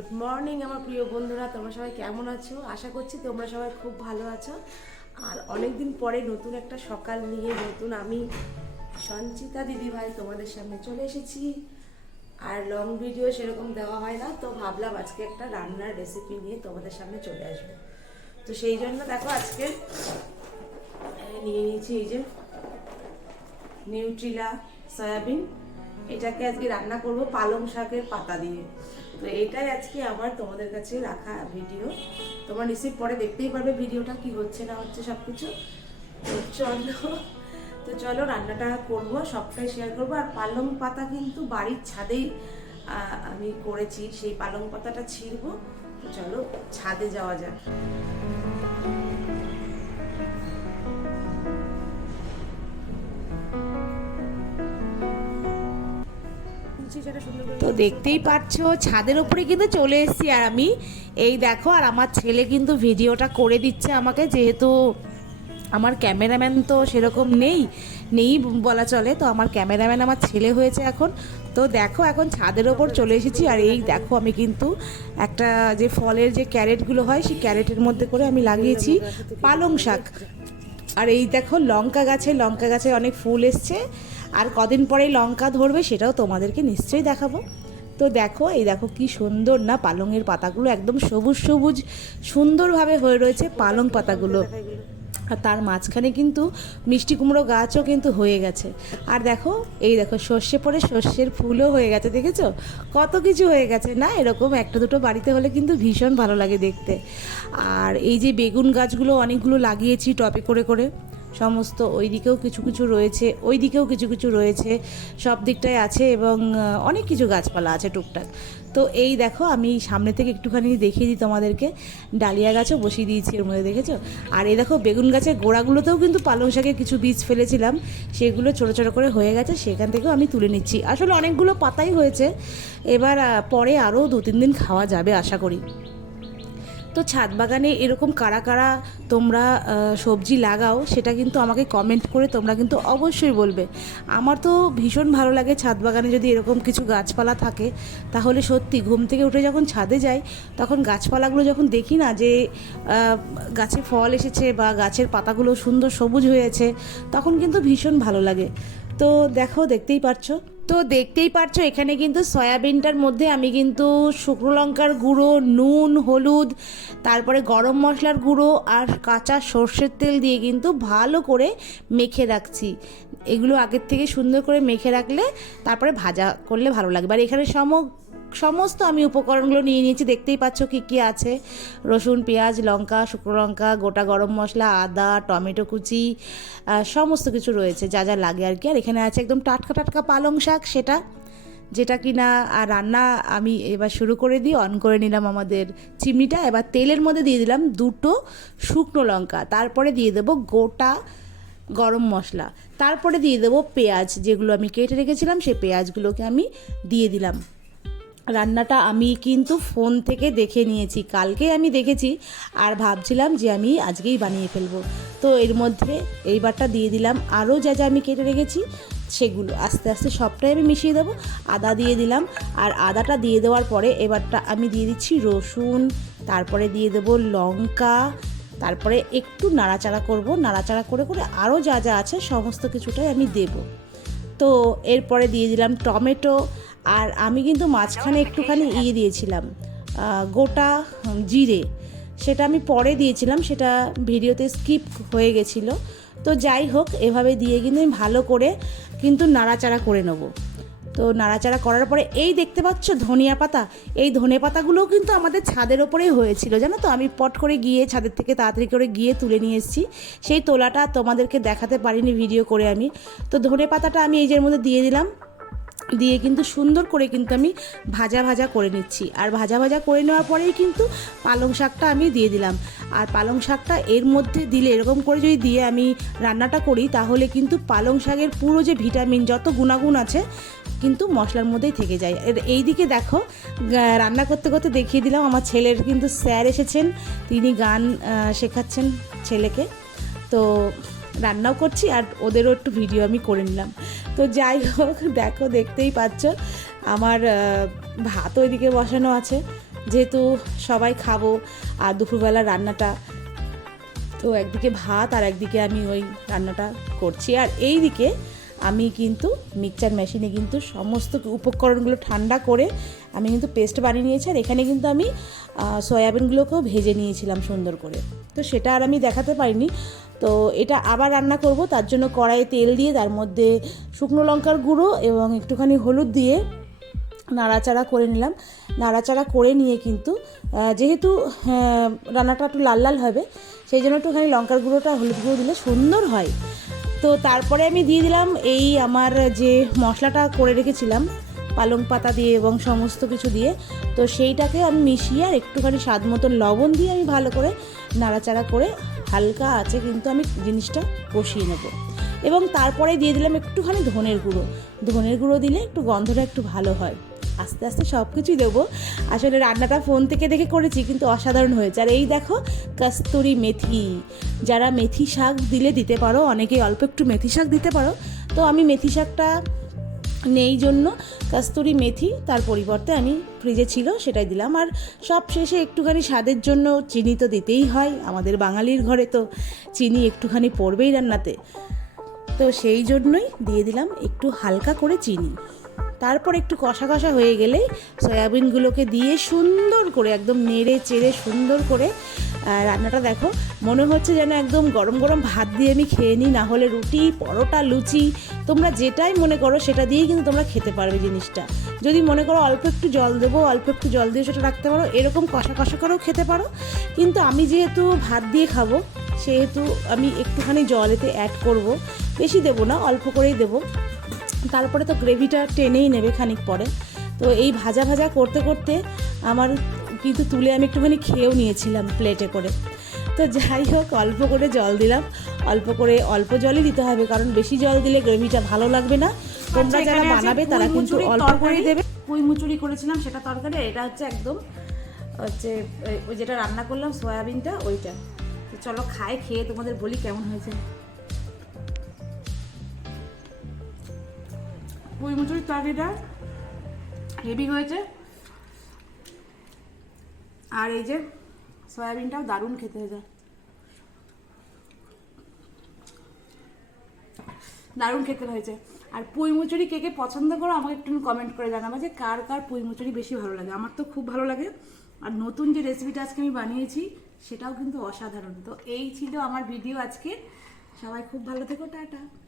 Good morning আমার প্রিয় বন্ধুরা, তোমরা সবাই কেমন আছো? আশা করছি তোমরা সবাই খুব ভালো আছো। আর অনেক দিন পরে নতুন একটা সকাল নিয়ে নতুন আমি সঞ্চিতা দিদি ভাই তোমাদের সামনে চলে এসেছি। আর লং ভিডিও সেরকম দেওয়া হয় না, তো ভাবলাম আজকে একটা রান্নার রেসিপি নিয়ে তোমাদের সামনে চলে আসব। তো সেই জন্য দেখো আজকে নিয়ে নিয়েছি এই যে নিউট্রিলা সয়াবিন এটাকে আজকে রান্না করব পালং শাকের পাতা দিয়ে। তো এটাই আজকে আমার তোমাদের কাছে রাখা ভিডিও তোমরা নিশ্চয়ই পরে দেখতেই পারবে ভিডিওটা কি হচ্ছে না হচ্ছে সব কিছু তো চলো তো চলো রান্নাটা করব, সবটাই শেয়ার করব। আর পালং পাতা কিন্তু বাড়ির ছাদেই আমি করেছি। সেই পালং পাতাটা ছিঁড়বো। তো চলো, ছাদে যাওয়া যাক। তো দেখতেই পাচ্ছ ছাদের উপরে কিন্তু চলে এসেছি আর আমি। এই দেখো আর আমার ছেলে কিন্তু ভিডিওটা করে দিচ্ছে আমাকে যেহেতু আমার ক্যামেরাম্যান তো সেরকম নেই নেই বলা চলে তো আমার ক্যামেরাম্যান আমার ছেলে হয়েছে এখন। তো দেখো এখন ছাদের ওপর চলে এসেছি আর এই দেখো আমি কিন্তু একটা যে ফলের যে ক্যারেটগুলো হয় সেই ক্যারেটের মধ্যে করে আমি লাগিয়েছি পালং শাক। আর এই দেখো লঙ্কা গাছে লঙ্কা গাছে অনেক ফুল এসছে। আর কদিন পরেই লঙ্কা ধরবে সেটাও তোমাদেরকে নিশ্চয়ই দেখাবো। তো দেখো, এই দেখো কি সুন্দর না পালংয়ের পাতাগুলো একদম সবুজ সবুজ সুন্দরভাবে হয়ে রয়েছে পালং পাতাগুলো। আর তার মাঝখানে কিন্তু মিষ্টি কুমড়ো গাছও কিন্তু হয়ে গেছে। আর দেখো, এই দেখো সর্ষে পরে সর্ষের ফুলও হয়ে গেছে, দেখেছ? কত কিছু হয়ে গেছে না? এরকম একটা দুটো বাড়িতে হলে কিন্তু ভীষণ ভালো লাগে দেখতে। আর এই যে বেগুন গাছগুলো অনেকগুলো লাগিয়েছি টপে করে করে। সমস্ত ওই দিকেও কিছু কিছু রয়েছে ওই দিকেও কিছু কিছু রয়েছে, সব দিকটাই আছে এবং অনেক কিছু গাছপালা আছে টুকটাক। তো এই দেখো, আমি সামনে থেকে একটুখানি দেখিয়ে দিই তোমাদেরকে। ডালিয়া গাছও বসিয়ে দিয়েছি এর মধ্যে, দেখেছ? আর এই দেখো, বেগুন গাছের গোড়াগুলোতেও কিন্তু পালং শাকের কিছু বীজ ফেলেছিলাম। সেগুলো ছোটো ছোটো করে হয়ে গেছে, সেখান থেকেও আমি তুলে নিচ্ছি। আসলে অনেকগুলো পাতাই হয়েছে। এবার পরে আরও দু তিন দিন খাওয়া যাবে, আশা করি। তো ছাদ বাগানে এরকম কারা কারা তোমরা সবজি লাগাও, সেটা কিন্তু আমাকে কমেন্ট করে তোমরা কিন্তু অবশ্যই বলবে। আমার তো ভীষণ ভালো লাগে ছাদ বাগানে যদি এরকম কিছু গাছপালা থাকে, তাহলে সত্যি ঘুম থেকে উঠে যখন ছাদে যাই, তখন গাছপালাগুলো যখন দেখি না যে গাছে ফল এসেছে বা গাছের পাতাগুলো সুন্দর সবুজ হয়েছে তখন কিন্তু ভীষণ ভালো লাগে। তো দেখো, দেখতেই পারছ। তো দেখতেই পারছ, এখানে কিন্তু সয়াবিনটার মধ্যে আমি কিন্তু শুকনো লঙ্কার গুঁড়ো, নুন, হলুদ, তারপরে গরম মশলার গুঁড়ো আর কাঁচা সর্ষের তেল দিয়ে কিন্তু ভালো করে মেখে রাখছি। এগুলো আগের থেকে সুন্দর করে মেখে রাখলে তারপরে ভাজা করলে ভালো লাগবে। আর এখানে সম সমস্ত আমি উপকরণগুলো নিয়ে নিয়েছি, দেখতেই পাচ্ছ কি কি আছে। রসুন, পেঁয়াজ, লঙ্কা, শুকনো লঙ্কা, গোটা গরম মশলা, আদা, টমেটো কুচি সমস্ত কিছু রয়েছে, যা যা লাগে আর কি। আর এখানে আছে একদম টাটকা টাটকা পালং শাক, সেটা, যেটা কি না আর রান্না আমি এবার শুরু করে দিই অন করে নিলাম আমাদের চিমনিটা। এবার তেলের মধ্যে দিয়ে দিলাম দুটো শুকনো লঙ্কা, তারপরে দিয়ে দেবো গোটা গরম মশলা, তারপরে দিয়ে দেবো পেঁয়াজ, যেগুলো আমি কেটে রেখেছিলাম, সেই পেঁয়াজগুলোকে আমি দিয়ে দিলাম। রান্নাটা আমি কিন্তু ফোন থেকে দেখে নিয়েছি, কালকে আমি দেখেছি আর ভাবছিলাম যে আমি আজকেই বানিয়ে ফেলব। তো এর মধ্যে এইবারটা দিয়ে দিলাম, আরও যা যা আমি কেটে রেখেছি সেগুলো, আস্তে আস্তে সবটাই আমি মিশিয়ে দেবো, আদা দিয়ে দিলাম আর আদাটা দিয়ে দেওয়ার পরে এবারটা আমি দিয়ে দিচ্ছি রসুন, তারপরে দিয়ে দেবো লঙ্কা, তারপরে একটু নাড়াচাড়া করব, নাড়াচাড়া করে করে আরও যা যা আছে সমস্ত কিছুটাই আমি দেবো। তো এরপরে দিয়ে দিলাম টমেটো আর আমি কিন্তু মাঝখানে একটুখানি ইয়ে দিয়েছিলাম গোটা জিরে। সেটা আমি পরে দিয়েছিলাম, সেটা ভিডিওতে স্কিপ হয়ে গেছিল। তো যাই হোক, এভাবে দিয়ে কিন্তু আমি ভালো করে কিন্তু নাড়াচাড়া করে নেব। তো নাড়াচাড়া করার পরে, এই দেখতে পাচ্ছ ধনিয়া পাতা? এই ধনে পাতাগুলোও কিন্তু আমাদের ছাদের ওপরেই হয়েছিল, জানো তো? আমি পট করে গিয়ে, ছাদের থেকে তাড়াতাড়ি করে গিয়ে তুলে নিয়ে এসেছি। সেই তোলাটা তোমাদেরকে দেখাতে পারিনি ভিডিও করে আমি। তো ধনে পাতাটা আমি এই যে মধ্যে দিয়ে দিলাম। দিয়ে কিন্তু সুন্দর করে কিন্তু আমি ভাজা ভাজা করে নিচ্ছি। আর ভাজা ভাজা করে নেওয়ার পরেই কিন্তু পালং শাকটা আমি দিয়ে দিলাম। আর পালং শাকটা এর মধ্যে দিলে, এরকম করে যদি দিয়ে আমি রান্নাটা করি, তাহলে কিন্তু পালং শাকের পুরো যে ভিটামিন, যত গুণাগুণ আছে, কিন্তু মশলার মধ্যেই থেকে যায়। এই দিকে দেখো রান্না করতে করতে দেখিয়ে দিলাম, আমার ছেলের কিন্তু স্যার এসেছেন। তিনি গান শেখাচ্ছেন ছেলেকে। তো রান্নাও করছি আর ওদেরও একটু ভিডিও আমি করে নিলাম। তো যাই হোক, দেখো, দেখতেই পাচ্ছ, আমার ভাত ওইদিকে বসানো আছে। যেহেতু সবাই খাব আর দুপুরবেলা রান্নাটা, তো একদিকে ভাত আর একদিকে আমি ওই রান্নাটা করছি। আর এই দিকে আমি কিন্তু মিক্সচার মেশিনে কিন্তু সমস্ত উপকরণগুলো ঠান্ডা করে আমি কিন্তু পেস্ট বানিয়ে নিয়েছি। আর এখানে কিন্তু আমি সয়াবিনগুলোকেও ভেজে নিয়েছিলাম সুন্দর করে। তো সেটা আর আমি দেখাতে পারিনি। তো এটা আবার রান্না করব, তার জন্য কড়াইয়ে তেল দিয়ে, তার মধ্যে শুকনো লঙ্কার গুঁড়ো এবং একটুখানি হলুদ দিয়ে নাড়াচাড়া করে নিলাম। নাড়াচাড়া করে নিয়ে কিন্তু যেহেতু রান্নাটা একটু লাল লাল হবে, সেই জন্য একটুখানি লঙ্কার গুঁড়োটা, হলুদ গুঁড়ো দিলে সুন্দর হয়। তো তারপরে আমি দিয়ে দিলাম এই আমার যে মশলাটা করে রেখেছিলাম, পালং পাতা দিয়ে এবং সমস্ত কিছু দিয়ে, তো সেইটাকে আমি মিশিয়ে আর একটুখানি স্বাদ মতন লবণ দিয়ে আমি ভালো করে নাড়াচাড়া করে হালকা আছে, কিন্তু আমি জিনিসটা কষিয়ে নেব। এবং তারপরে দিয়ে দিলাম একটুখানি ধনের গুঁড়ো। ধনের গুঁড়ো দিলে একটু গন্ধটা একটু ভালো হয়। আস্তে আস্তে সব কিছুই দেবো। আসলে রান্নাটা ফোন থেকে দেখে করেছি, কিন্তু অসাধারণ হয়েছে। আর এই দেখো, কস্তুরি মেথি। যারা মেথি শাক দিলে দিতে পারো, অনেকেই অল্প একটু মেথি শাক দিতে পারো, তো আমি মেথি শাকটা নেই জন্য কস্তুরি মেথি তার পরিবর্তে আমি ফ্রিজে ছিল সেটাই দিলাম। আর সব শেষে একটুখানি স্বাদের জন্য চিনি তো দিতেই হয়, আমাদের বাঙালির ঘরে তো চিনি একটুখানি পড়বেই রান্নাতে। তো সেই জন্যই দিয়ে দিলাম একটু হালকা করে চিনি। তারপর একটু কষা কষা হয়ে গেলেই সয়াবিনগুলোকে দিয়ে সুন্দর করে, একদম নেড়ে চেড়ে সুন্দর করে রান্নাটা দেখো, মনে হচ্ছে যেন একদম গরম গরম ভাত দিয়ে আমি খেয়ে নিই, না হলে রুটি, পরোটা, লুচি, তোমরা যেটাই মনে করো সেটা দিয়েই কিন্তু তোমরা খেতে পারবে জিনিসটা। যদি মনে করো অল্প একটু জল দেবো, অল্প একটু জল দিয়ে সেটা রাখতে পারো, এরকম কষা কষা করেও খেতে পারো। কিন্তু আমি যেহেতু ভাত দিয়ে খাব, সেহেতু আমি একটুখানি জল এতে অ্যাড করব, বেশি দেবো না, অল্প করেই দেবো। তারপরে তো গ্রেভিটা টেনেই নেবে খানিক পরে। তো এই ভাজা ভাজা করতে করতে আমার কিন্তু তুলে আমি একটুখানি খেয়েও নিয়েছিলাম প্লেটে করে। তো যাই হোক অল্প করে জল দিলাম। অল্প করে অল্প জলই দিতে হবে কারণ বেশি জল দিলে গ্রেভিটা ভালো লাগবে না। তোমরা আচ্ছা, যারা বানাবে তারা কিন্তু অল্প করে দেবে। পুঁই মুচুরি করেছিলাম সেটা তরকারি এটা হচ্ছে একদম হচ্ছে ওই- ওই যেটা রান্না করলাম সয়াবিনটা ওইটা। তো চলো খাই খেয়ে তোমাদের বলি কেমন হয়েছে। পুঁই মুচুরির তরকারিটা হেভি হয়েছে। আর এই যে সয়াবিনটাও দারুণ খেতে হয়েছে। দারুণ খেতে হয়েছে। আর পুঁই মুচুরি কে কে পছন্দ করো আমাকে একটু কমেন্ট করে জানাব যে কার কার পুঁই মুচুরি বেশি ভালো লাগে। আমার তো খুব ভালো লাগে। আর নতুন যে রেসিপিটা আজকে আমি বানিয়েছি, সেটাও কিন্তু অসাধারণ। তো এই ছিল আমার ভিডিও আজকে। সবাই খুব ভালো থেকো, টাটা।